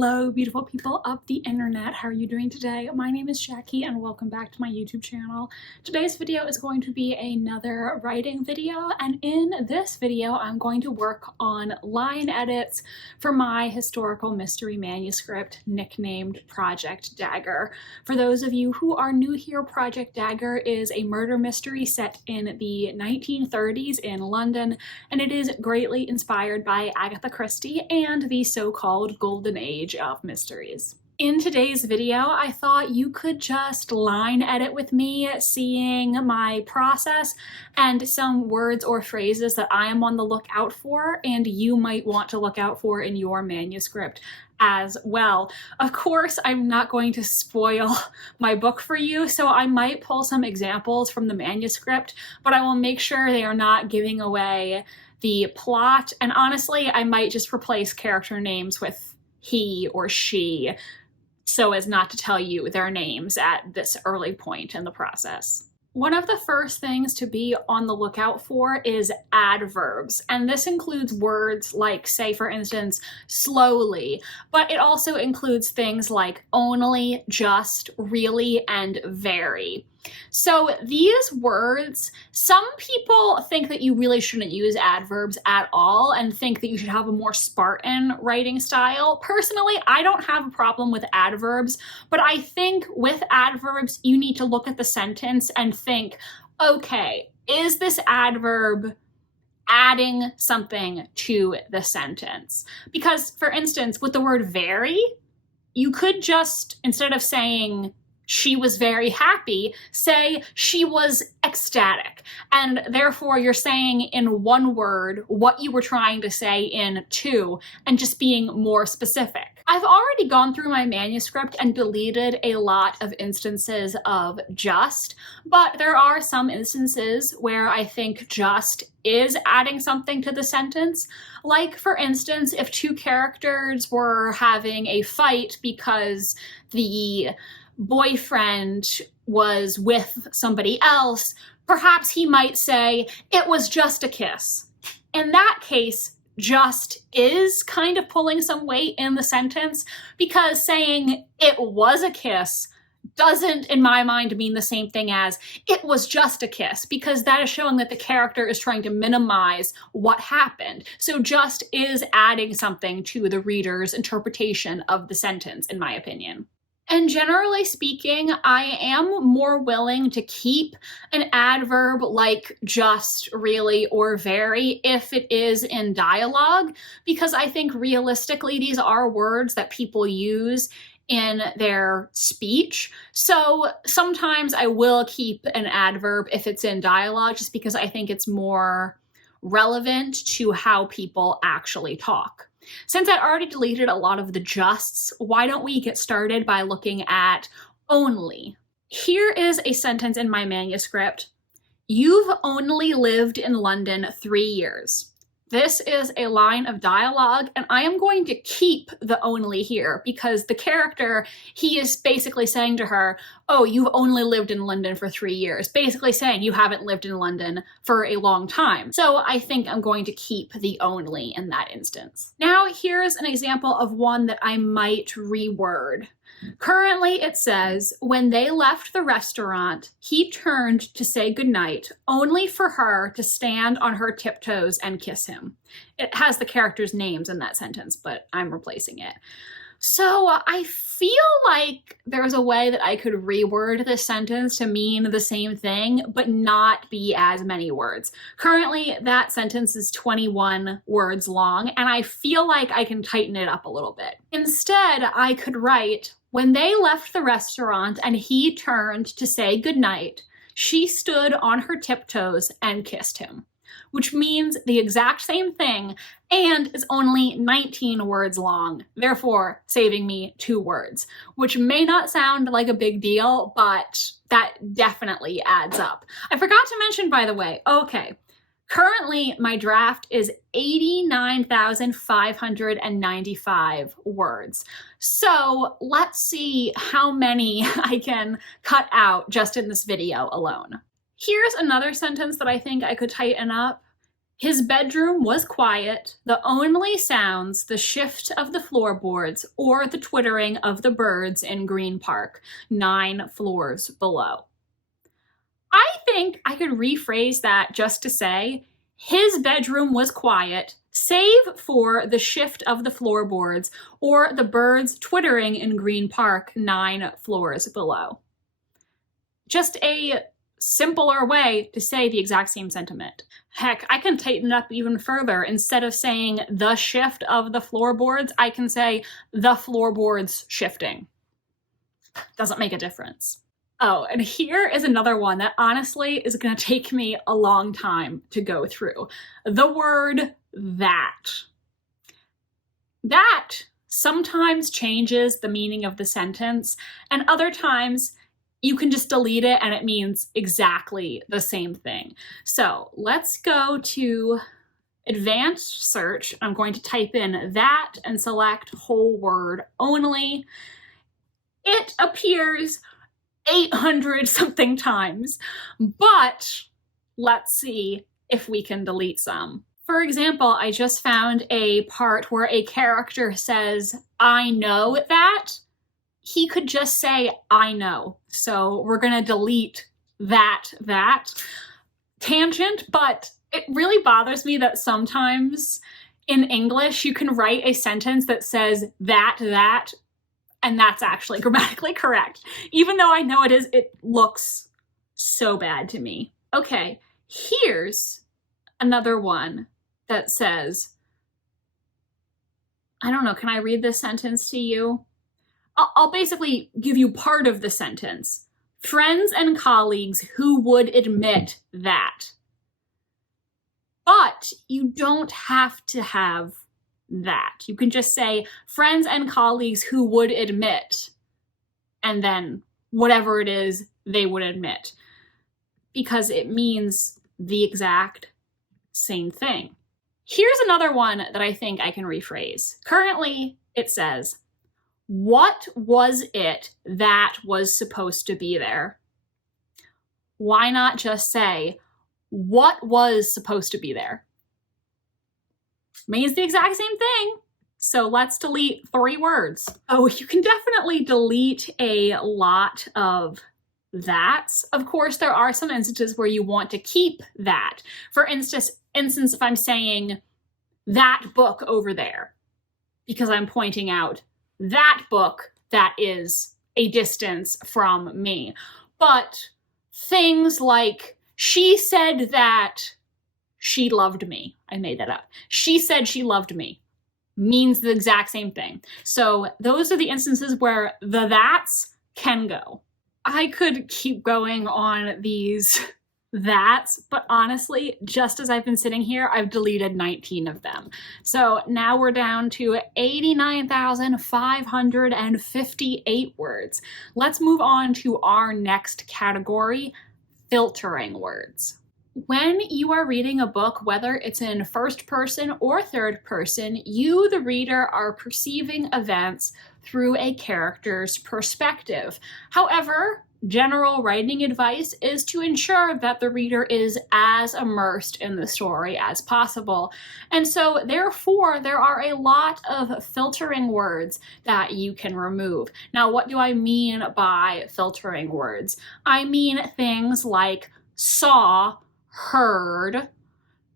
Hello, beautiful people of the internet. How are you doing today? My name is Jackie and welcome back to my YouTube channel. Today's video is going to be another writing video, and in this video I'm going to work on line edits for my historical mystery manuscript nicknamed Project Dagger. For those of you who are new here, Project Dagger is a murder mystery set in the 1930s in London, and it is greatly inspired by Agatha Christie and the so-called golden age of mysteries. In today's video, I thought you could just line edit with me, seeing my process and some words or phrases that I am on the lookout for and you might want to look out for in your manuscript as well. Of course, I'm not going to spoil my book for you, so I might pull some examples from the manuscript, but I will make sure they are not giving away the plot, and honestly, I might just replace character names with he or she so as not to tell you their names at this early point in the process. One of the first things to be on the lookout for is adverbs, and this includes words like, say for instance, slowly, but it also includes things like only, just, really, and very. So these words, some people think that you really shouldn't use adverbs at all and think that you should have a more Spartan writing style. Personally, I don't have a problem with adverbs, but I think with adverbs, you need to look at the sentence and think, okay, is this adverb adding something to the sentence? Because, for instance, with the word very, you could just, instead of saying she was very happy, say she was ecstatic. And therefore you're saying in one word what you were trying to say in two and just being more specific. I've already gone through my manuscript and deleted a lot of instances of just, but there are some instances where I think just is adding something to the sentence. Like, for instance, if two characters were having a fight because the boyfriend was with somebody else, perhaps he might say, it was just a kiss. In that case, just is kind of pulling some weight in the sentence, because saying it was a kiss doesn't, in my mind, mean the same thing as it was just a kiss, because that is showing that the character is trying to minimize what happened. So just is adding something to the reader's interpretation of the sentence, in my opinion. And generally speaking, I am more willing to keep an adverb like just, really, or very if it is in dialogue, because I think realistically these are words that people use in their speech. So sometimes I will keep an adverb if it's in dialogue, just because I think it's more relevant to how people actually talk. Since I already deleted a lot of the justs, why don't we get started by looking at only. Here is a sentence in my manuscript. You've only lived in London 3 years. This is a line of dialogue, and I am going to keep the only here because the character, he is basically saying to her, oh, you've only lived in London for 3 years, basically saying you haven't lived in London for a long time. So I think I'm going to keep the only in that instance. Now here's an example of one that I might reword. Currently it says, when they left the restaurant, he turned to say goodnight, only for her to stand on her tiptoes and kiss him. It has the characters' names in that sentence, but I'm replacing it. So I feel like there's a way that I could reword this sentence to mean the same thing, but not be as many words. Currently, that sentence is 21 words long, and I feel like I can tighten it up a little bit. Instead, I could write, when they left the restaurant and he turned to say goodnight, she stood on her tiptoes and kissed him, which means the exact same thing and is only 19 words long, therefore saving me 2 words, which may not sound like a big deal, but that definitely adds up. I forgot to mention, by the way, okay, currently my draft is 89,595 words. So let's see how many I can cut out just in this video alone. Here's another sentence that I think I could tighten up. His bedroom was quiet, the only sounds the shift of the floorboards or the twittering of the birds in Green Park, 9 floors below. I think I could rephrase that just to say, his bedroom was quiet, save for the shift of the floorboards or the birds twittering in Green Park, 9 floors below. Just a simpler way to say the exact same sentiment. Heck, I can tighten it up even further. Instead of saying the shift of the floorboards, I can say the floorboards shifting. Doesn't make a difference. Oh, and here is another one that honestly is going to take me a long time to go through. The word that. That sometimes changes the meaning of the sentence, and other times you can just delete it and it means exactly the same thing. So let's go to advanced search. I'm going to type in that and select whole word only. It appears 800 something times, but let's see if we can delete some. For example, I just found a part where a character says, I know that. He could just say, I know. So we're gonna delete that tangent, but it really bothers me that sometimes in English you can write a sentence that says that, and that's actually grammatically correct. Even though I know it is, it looks so bad to me. Okay, here's another one that says, I don't know, can I read this sentence to you? I'll basically give you part of the sentence. Friends and colleagues who would admit that. But you don't have to have that. You can just say friends and colleagues who would admit, and then whatever it is they would admit, because it means the exact same thing. Here's another one that I think I can rephrase. Currently, it says, what was it that was supposed to be there? Why not just say, what was supposed to be there? Means the exact same thing. So let's delete 3 words. Oh, you can definitely delete a lot of that's. Of course, there are some instances where you want to keep that. For instance, if I'm saying that book over there, because I'm pointing out that book that is a distance from me. But things like, she said that she loved me. I made that up. She said she loved me means the exact same thing. So those are the instances where the that's can go. I could keep going on these that's, but honestly, just as I've been sitting here, I've deleted 19 of them. So now we're down to 89,558 words. Let's move on to our next category, filtering words. When you are reading a book, whether it's in first person or third person, you, the reader, are perceiving events through a character's perspective. However, general writing advice is to ensure that the reader is as immersed in the story as possible. And so, therefore, there are a lot of filtering words that you can remove. Now, what do I mean by filtering words? I mean things like saw, heard,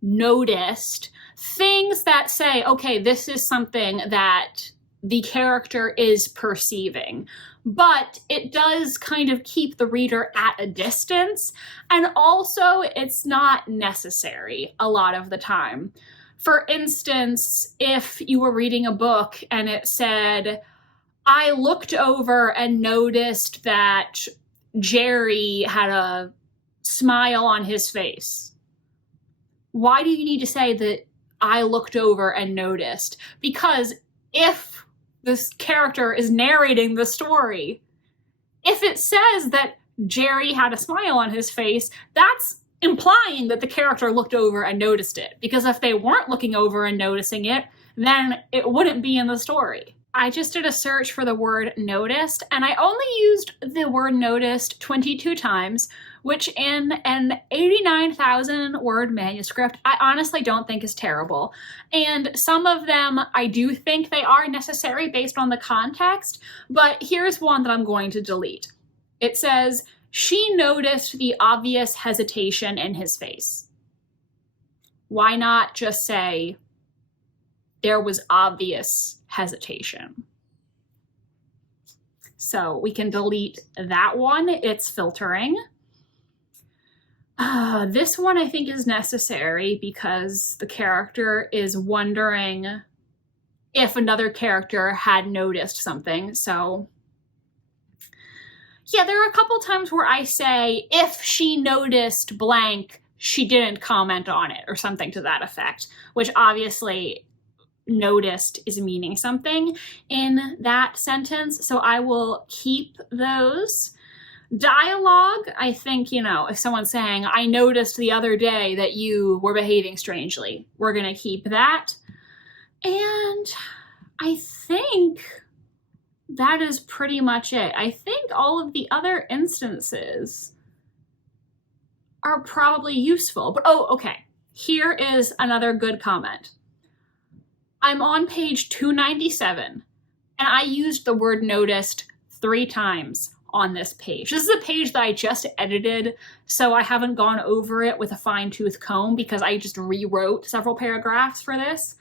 noticed, things that say, okay, this is something that the character is perceiving, but it does kind of keep the reader at a distance, and also it's not necessary a lot of the time. For instance, if you were reading a book and it said, I looked over and noticed that Jerry had a smile on his face. Why do you need to say that I looked over and noticed? Because if this character is narrating the story, if it says that Jerry had a smile on his face, that's implying that the character looked over and noticed it. Because if they weren't looking over and noticing it, then it wouldn't be in the story. I just did a search for the word noticed, and I only used the word noticed 22 times, which in an 89,000 word manuscript, I honestly don't think is terrible. And some of them, I do think they are necessary based on the context, but here's one that I'm going to delete. It says, she noticed the obvious hesitation in his face. Why not just say, there was obvious hesitation? So we can delete that one. It's filtering. This one I think is necessary because the character is wondering if another character had noticed something. So yeah, there are a couple times where I say, if she noticed blank, she didn't comment on it, or something to that effect, which obviously noticed is meaning something in that sentence. So I will keep those. Dialogue, I think, you know, if someone's saying, I noticed the other day that you were behaving strangely, we're going to keep that. And I think that is pretty much it. I think all of the other instances are probably useful. But oh, okay. Here is another good comment. I'm on page 297, and I used the word noticed 3 times on this page. This is a page that I just edited, so I haven't gone over it with a fine-tooth comb because I just rewrote several paragraphs for this.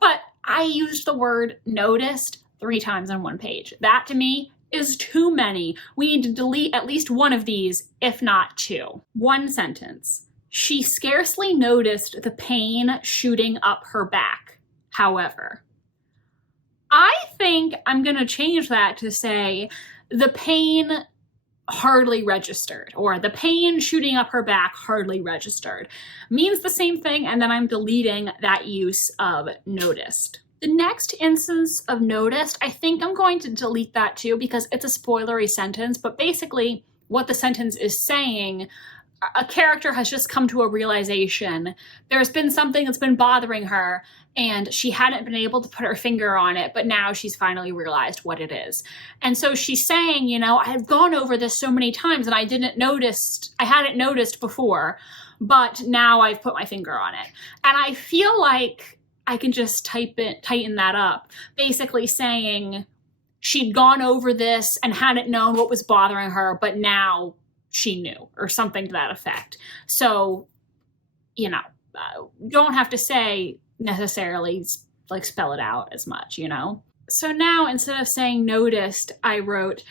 But I used the word noticed 3 times on one page. That, to me, is too many. We need to delete at least one of these, if not 2. One sentence. She scarcely noticed the pain shooting up her back, however. I think I'm going to change that to say, the pain hardly registered, or the pain shooting up her back hardly registered. Means the same thing, and then I'm deleting that use of noticed. The next instance of noticed, I think I'm going to delete that too because it's a spoilery sentence, but basically what the sentence is saying, a character has just come to a realization. There's been something that's been bothering her and she hadn't been able to put her finger on it, but now she's finally realized what it is. And so she's saying, you know, I've gone over this so many times and I hadn't noticed before, but now I've put my finger on it. And I feel like I can just tighten that up, basically saying she'd gone over this and hadn't known what was bothering her, but now she knew, or something to that effect. So, you know, don't have to say necessarily like spell it out as much, you know? So now instead of saying noticed, I wrote,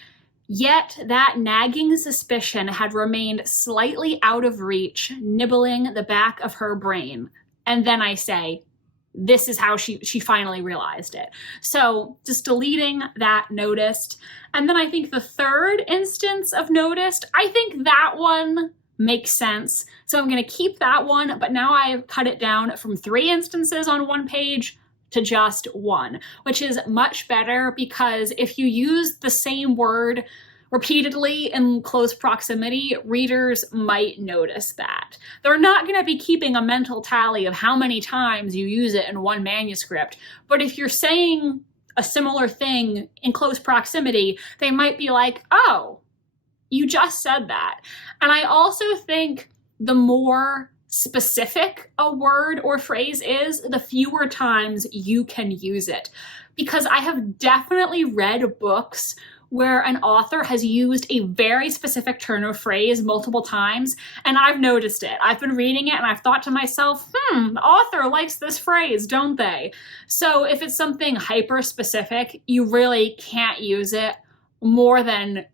yet that nagging suspicion had remained slightly out of reach, nibbling the back of her brain. And then I say, this is how she finally realized it. So just deleting that noticed. And then I think the third instance of noticed, I think that one makes sense. So I'm going to keep that one, but now I have cut it down from 3 instances on one page to just 1, which is much better because if you use the same word repeatedly in close proximity, readers might notice that. They're not going to be keeping a mental tally of how many times you use it in one manuscript, but if you're saying a similar thing in close proximity, they might be like, oh, you just said that. And I also think the more specific a word or phrase is, the fewer times you can use it. Because I have definitely read books where an author has used a very specific turn of phrase multiple times, and I've noticed it. I've been reading it and I've thought to myself, the author likes this phrase, don't they? So if it's something hyper specific, you really can't use it more than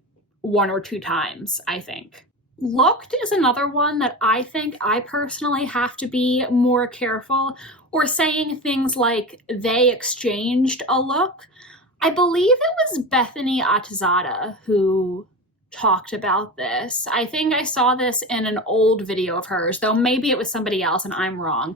1 or 2 times, I think. Looked is another one that I think I personally have to be more careful, or saying things like they exchanged a look. I believe it was Bethany Atazada who talked about this. I think I saw this in an old video of hers, though maybe it was somebody else and I'm wrong.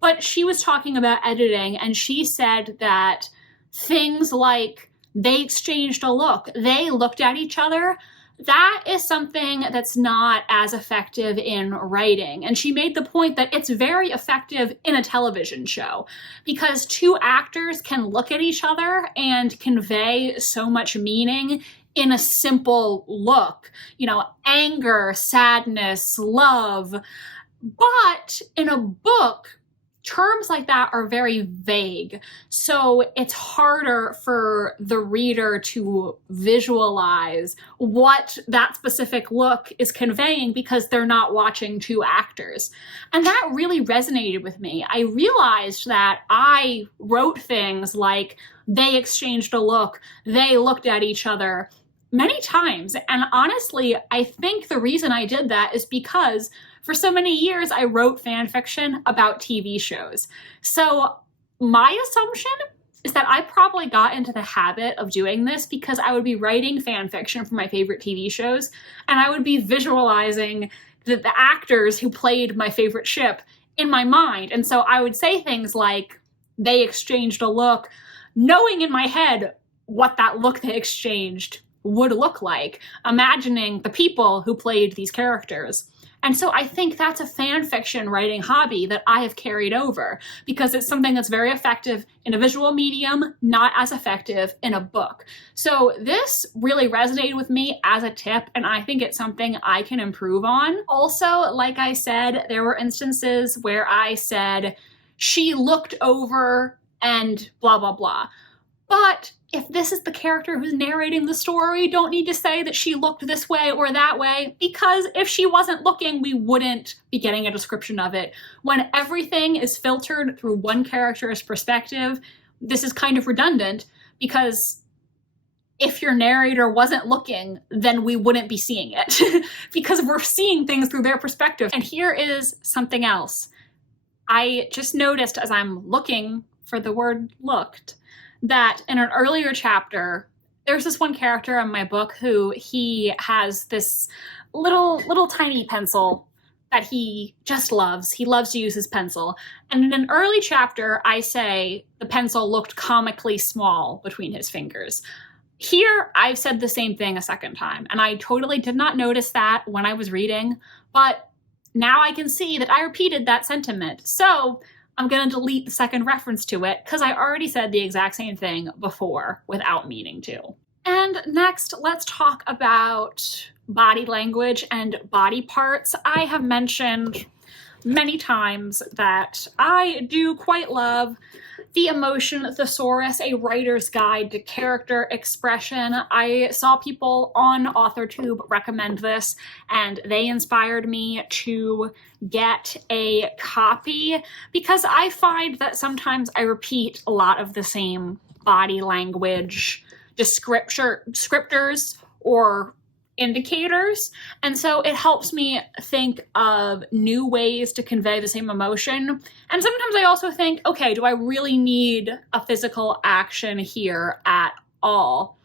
But she was talking about editing and she said that things like they exchanged a look, they looked at each other, That is something that's not as effective in writing. And she made the point that it's very effective in a television show because two actors can look at each other and convey so much meaning in a simple look. You know, anger, sadness, love. But in a book, terms like that are very vague. So it's harder for the reader to visualize what that specific look is conveying because they're not watching two actors. And that really resonated with me. I realized that I wrote things like they exchanged a look, they looked at each other many times. And honestly, I think the reason I did that is because for so many years, I wrote fan fiction about TV shows. So my assumption is that I probably got into the habit of doing this because I would be writing fan fiction for my favorite TV shows, and I would be visualizing the actors who played my favorite ship in my mind. And so I would say things like, they exchanged a look, knowing in my head what that look they exchanged would look like, imagining the people who played these characters. And so I think that's a fan fiction writing hobby that I have carried over because it's something that's very effective in a visual medium, not as effective in a book. So this really resonated with me as a tip, and I think it's something I can improve on. Also, like I said, there were instances where I said, she looked over and blah, blah, blah. But if this is the character who's narrating the story, don't need to say that she looked this way or that way, because if she wasn't looking, we wouldn't be getting a description of it. When everything is filtered through one character's perspective, this is kind of redundant, because if your narrator wasn't looking, then we wouldn't be seeing it, because we're seeing things through their perspective. And here is something else. I just noticed as I'm looking for the word looked, that in an earlier chapter, there's this one character in my book who he has this little tiny pencil that he just loves. He loves to use his pencil. And in an early chapter, I say the pencil looked comically small between his fingers. Here, I've said the same thing a second time, and I totally did not notice that when I was reading, but now I can see that I repeated that sentiment. So I'm going to delete the second reference to it because I already said the exact same thing before without meaning to. And next, let's talk about body language and body parts. I have mentioned many times that I do quite love the Emotion Thesaurus, a writer's guide to character expression. I saw people on AuthorTube recommend this, and they inspired me to get a copy because I find that sometimes I repeat a lot of the same body language descriptors or indicators, and so it helps me think of new ways to convey the same emotion. And sometimes I also think, okay, do I really need a physical action here at all?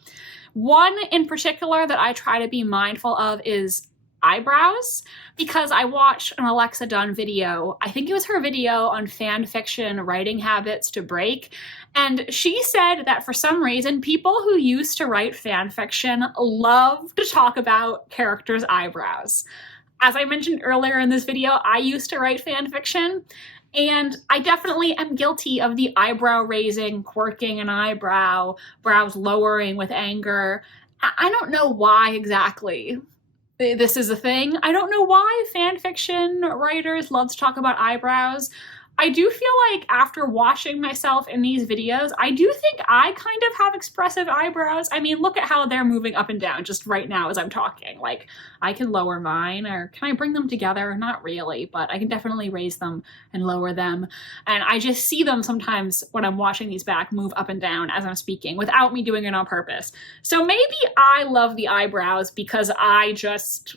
One in particular that I try to be mindful of is eyebrows, because I watched an Alexa Dunn video. I think it was her video on fan fiction writing habits to break, and she said that for some reason people who used to write fan fiction love to talk about characters' eyebrows. As I mentioned earlier in this video, I used to write fan fiction, and I definitely am guilty of the eyebrow raising, quirking an eyebrow, brows lowering with anger. I don't know why exactly this is a thing. I don't know why fan fiction writers love to talk about eyebrows. I do feel like after watching myself in these videos, I do think I kind of have expressive eyebrows. I mean, look at how they're moving up and down just right now as I'm talking. Like, I can lower mine, or can I bring them together? Not really, but I can definitely raise them and lower them. And I just see them sometimes when I'm watching these back move up and down as I'm speaking without me doing it on purpose. So maybe I love the eyebrows because I just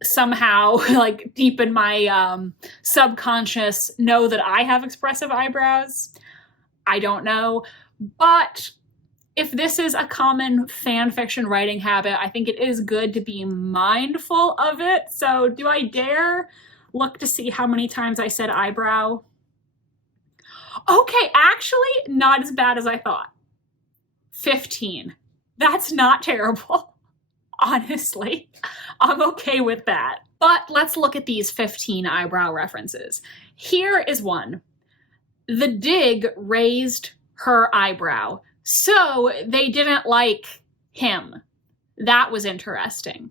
somehow, like, deep in my subconscious know that I have expressive eyebrows. I don't know. But if this is a common fan fiction writing habit, I think it is good to be mindful of it. So do I dare look to see how many times I said eyebrow? Okay, actually not as bad as I thought. 15. That's not terrible. honestly. I'm okay with that. But let's look at these 15 eyebrow references. Here is one. The dig raised her eyebrow, so they didn't like him. That was interesting.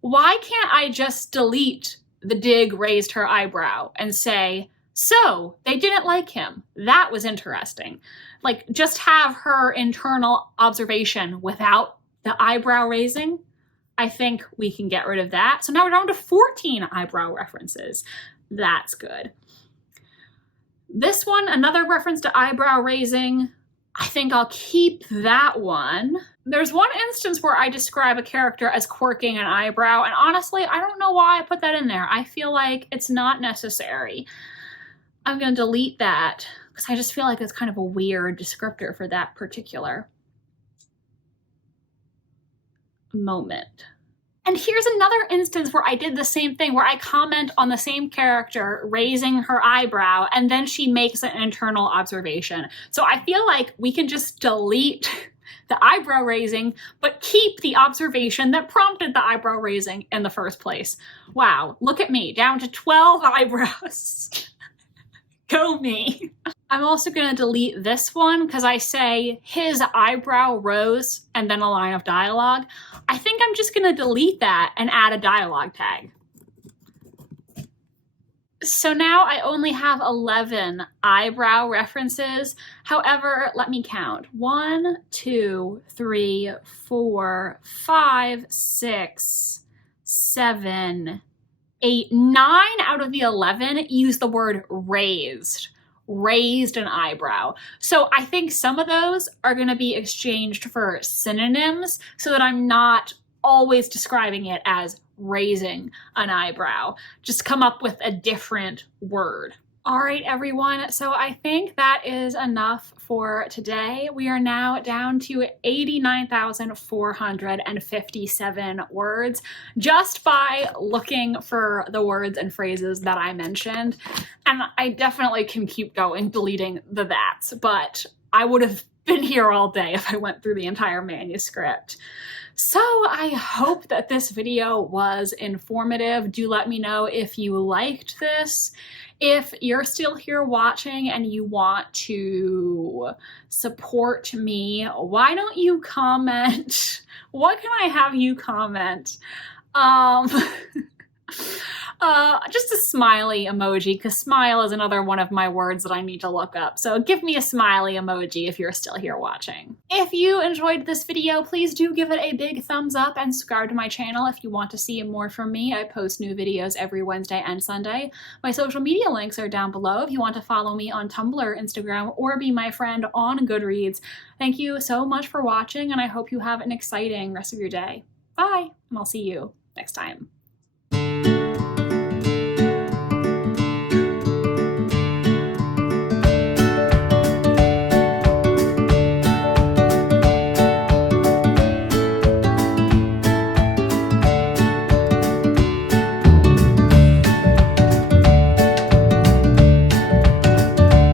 Why can't I just delete the dig raised her eyebrow and say, so they didn't like him? That was interesting. Like, just have her internal observation without the eyebrow raising. I think we can get rid of that. So now we're down to 14 eyebrow references. That's good. This one, another reference to eyebrow raising. I think I'll keep that one. There's one instance where I describe a character as quirking an eyebrow, and honestly, I don't know why I put that in there. I feel like it's not necessary. I'm gonna delete that because I just feel like it's kind of a weird descriptor for that particular moment. And here's another instance where I did the same thing, where I comment on the same character raising her eyebrow, and then she makes an internal observation. So I feel like we can just delete the eyebrow raising, but keep the observation that prompted the eyebrow raising in the first place. Wow, look at me, down to 12 eyebrows. Go me. I'm also gonna delete this one because I say his eyebrow rose and then a line of dialogue. I think I'm just gonna delete that and add a dialogue tag. So now I only have 11 eyebrow references. However, let me count. 1, 2, 3, 4, 5, 6, 7, 8, 9 out of the 11 use the word raised. Raised an eyebrow. So I think some of those are going to be exchanged for synonyms so that I'm not always describing it as raising an eyebrow. Just come up with a different word. All right, everyone. So I think that is enough for today. We are now down to 89,457 words just by looking for the words and phrases that I mentioned. And I definitely can keep going, deleting the that's, but I would have been here all day if I went through the entire manuscript. So I hope that this video was informative. Do let me know if you liked this. If you're still here watching and you want to support me, why don't you comment? What can I have you comment? Just a smiley emoji, because smile is another one of my words that I need to look up. So give me a smiley emoji if you're still here watching. If you enjoyed this video, please do give it a big thumbs up and subscribe to my channel if you want to see more from me. I post new videos every Wednesday and Sunday. My social media links are down below if you want to follow me on Tumblr, Instagram, or be my friend on Goodreads. Thank you so much for watching, and I hope you have an exciting rest of your day. Bye, and I'll see you next time.